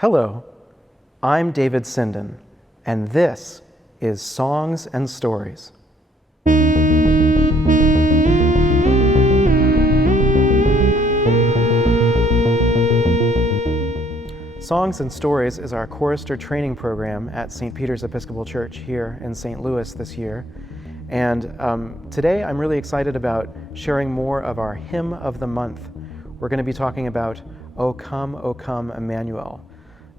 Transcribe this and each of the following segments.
Hello, I'm David Sinden, and this is Songs and Stories. Songs and Stories is our chorister training program at St. Peter's Episcopal Church here in St. Louis this year. And today I'm really excited about sharing more of our hymn of the month. We're going to be talking about O Come, Emmanuel,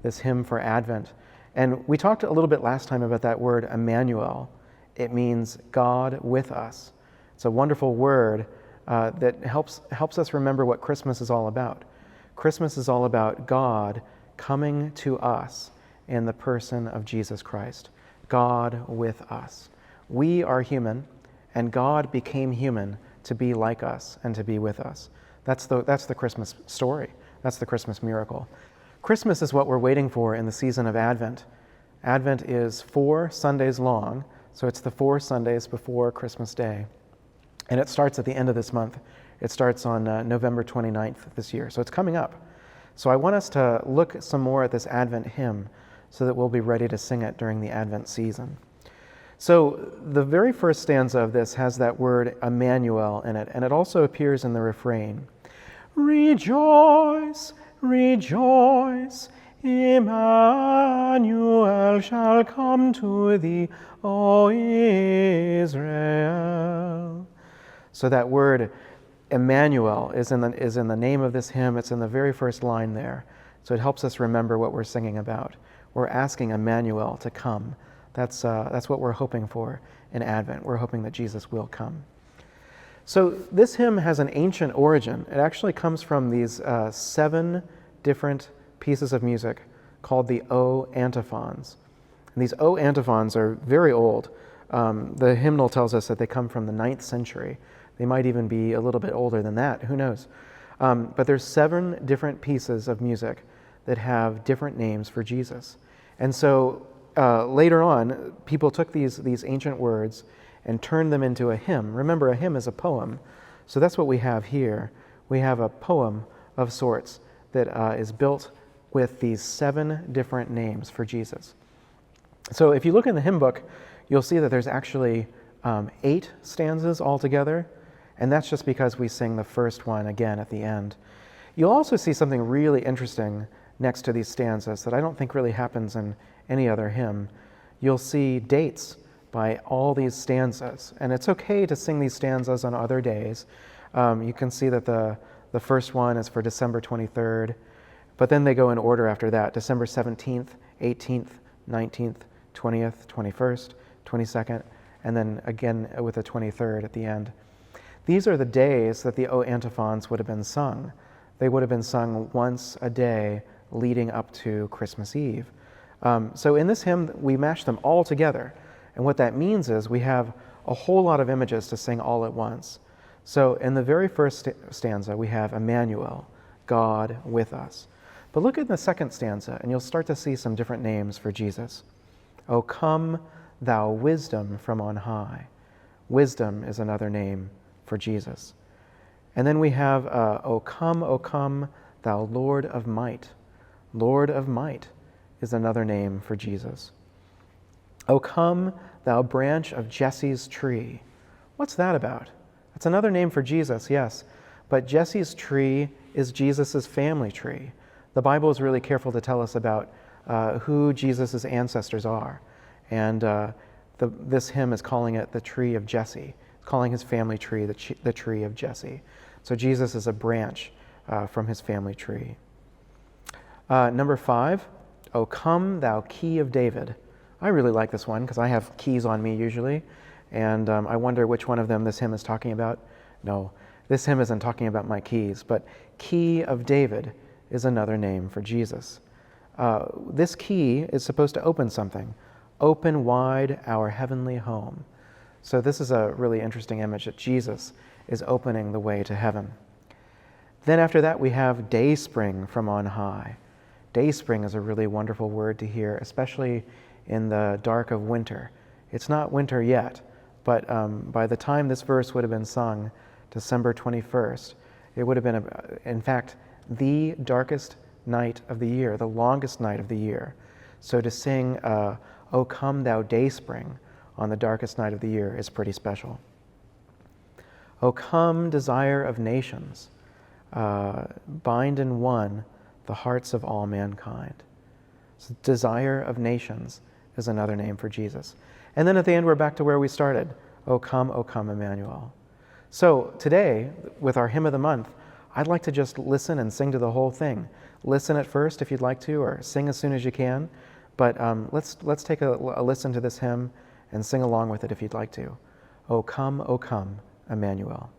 this hymn for Advent. And we talked a little bit last time about that word Emmanuel. It means God with us. It's a wonderful word that helps us remember what Christmas is all about. Christmas is all about God coming to us in the person of Jesus Christ. God with us. We are human, and God became human to be like us and to be with us. That's the Christmas story. That's the Christmas miracle. Christmas is what we're waiting for in the season of Advent. Advent is 4 Sundays long, so it's the 4 Sundays before Christmas Day. And it starts at the end of this month. It starts on November 29th this year, so it's coming up. So I want us to look some more at this Advent hymn so that we'll be ready to sing it during the Advent season. So the very first stanza of this has that word Emmanuel in it, and it also appears in the refrain. Rejoice, rejoice, Emmanuel shall come to thee, O Israel. So that word Emmanuel is in the name of this hymn. It's in the very first line there. So it helps us remember what we're singing about. We're asking Emmanuel to come. That's what we're hoping for in Advent. We're hoping that Jesus will come. So this hymn has an ancient origin. It actually comes from these 7 different pieces of music called the O Antiphons. And these O Antiphons are very old. The hymnal tells us that they come from the 9th century. They might even be a little bit older than that, who knows? But there's 7 different pieces of music that have different names for Jesus. And so later on, people took these ancient words and turned them into a hymn. Remember, a hymn is a poem. So that's what we have here. We have a poem of sorts that is built with these 7 different names for Jesus. So if you look in the hymn book, you'll see that there's actually 8 stanzas altogether. And that's just because we sing the first one again at the end. You'll also see something really interesting next to these stanzas that I don't think really happens in any other hymn. You'll see dates by all these stanzas. And it's okay to sing these stanzas on other days. You can see that the first one is for December 23rd, but then they go in order after that. December 17th, 18th, 19th, 20th, 21st, 22nd, and then again with the 23rd at the end. These are the days that the O Antiphons would have been sung. They would have been sung once a day leading up to Christmas Eve. So in this hymn, we mash them all together. And what that means is we have a whole lot of images to sing all at once. So in the very first stanza, we have Emmanuel, God with us. But look at the second stanza, and you'll start to see some different names for Jesus. O come, thou wisdom from on high. Wisdom is another name for Jesus. And then we have, O come, thou Lord of might. Lord of might is another name for Jesus. O come, thou branch of Jesse's tree. What's that about? That's another name for Jesus, yes. But Jesse's tree is Jesus' family tree. The Bible is really careful to tell us about who Jesus' ancestors are. And this hymn is calling it the tree of Jesse. Calling his family tree the tree of Jesse. So Jesus is a branch from his family tree. Number 5, O come, thou key of David. I really like this one because I have keys on me usually, and I wonder which one of them this hymn is talking about. No, this hymn isn't talking about my keys, but key of David is another name for Jesus. This key is supposed to open something. Open wide our heavenly home. So this is a really interesting image that Jesus is opening the way to heaven. Then after that we have dayspring from on high. Dayspring is a really wonderful word to hear, especially in the dark of winter. It's not winter yet, but by the time this verse would have been sung, December 21st, it would have been, in fact, the darkest night of the year, the longest night of the year. So to sing, O come thou dayspring, on the darkest night of the year is pretty special. O come, desire of nations, bind in one the hearts of all mankind. So desire of nations is another name for Jesus. And then at the end, we're back to where we started. O come, Emmanuel. So today, with our hymn of the month, I'd like to just listen and sing to the whole thing. Listen at first if you'd like to, or sing as soon as you can. But let's take a listen to this hymn and sing along with it if you'd like to. O come, Emmanuel.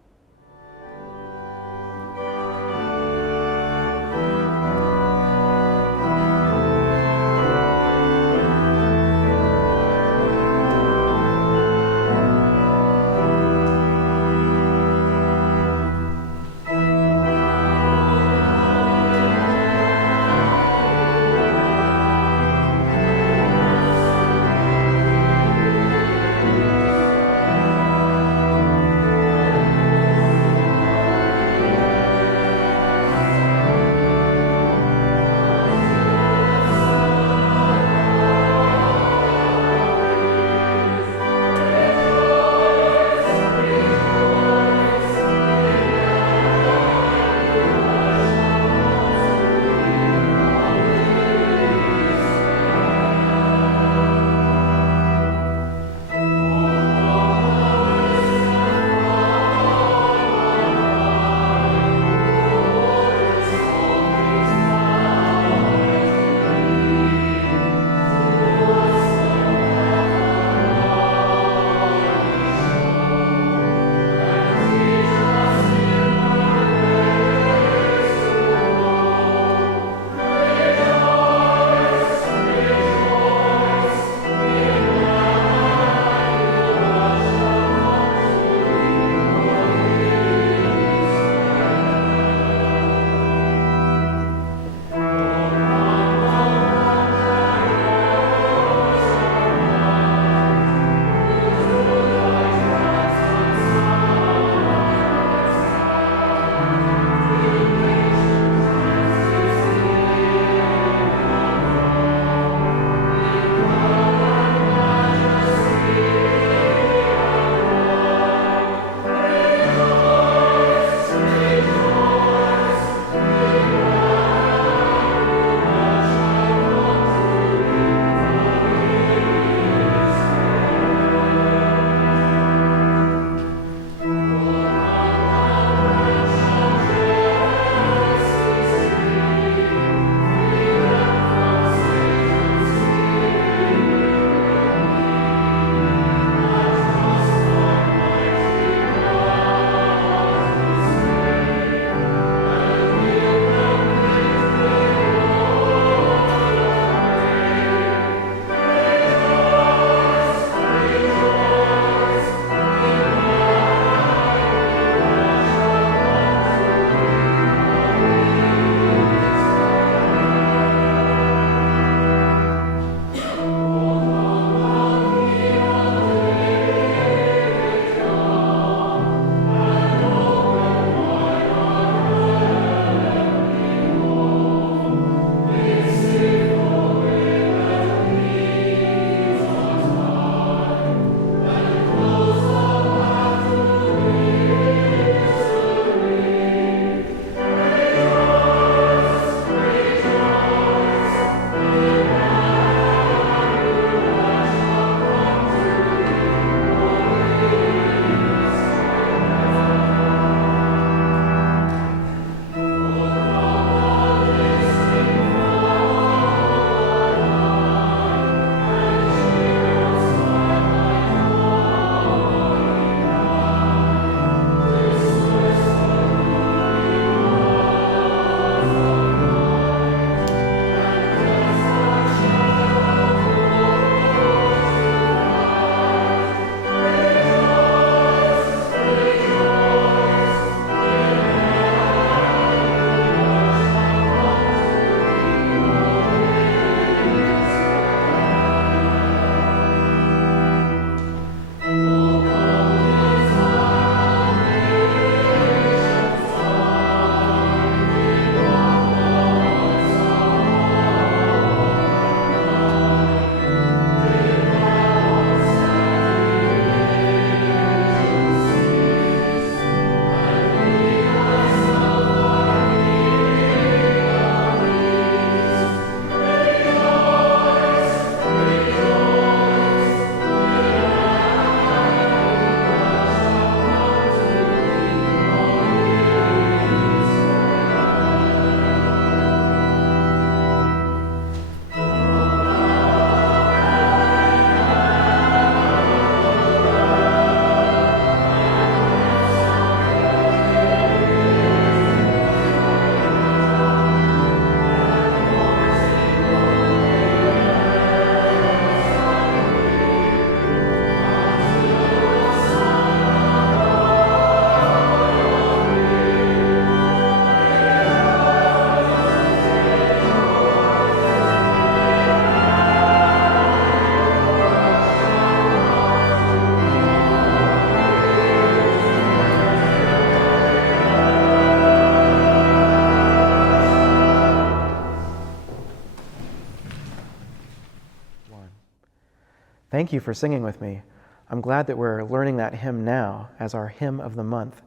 Thank you for singing with me. I'm glad that we're learning that hymn now as our hymn of the month,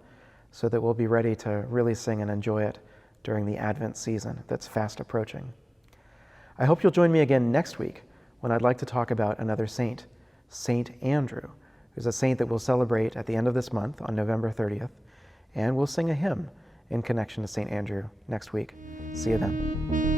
so that we'll be ready to really sing and enjoy it during the Advent season that's fast approaching. I hope you'll join me again next week when I'd like to talk about another saint, Saint Andrew, who's a saint that we'll celebrate at the end of this month on November 30th, and we'll sing a hymn in connection to Saint Andrew next week. See you then.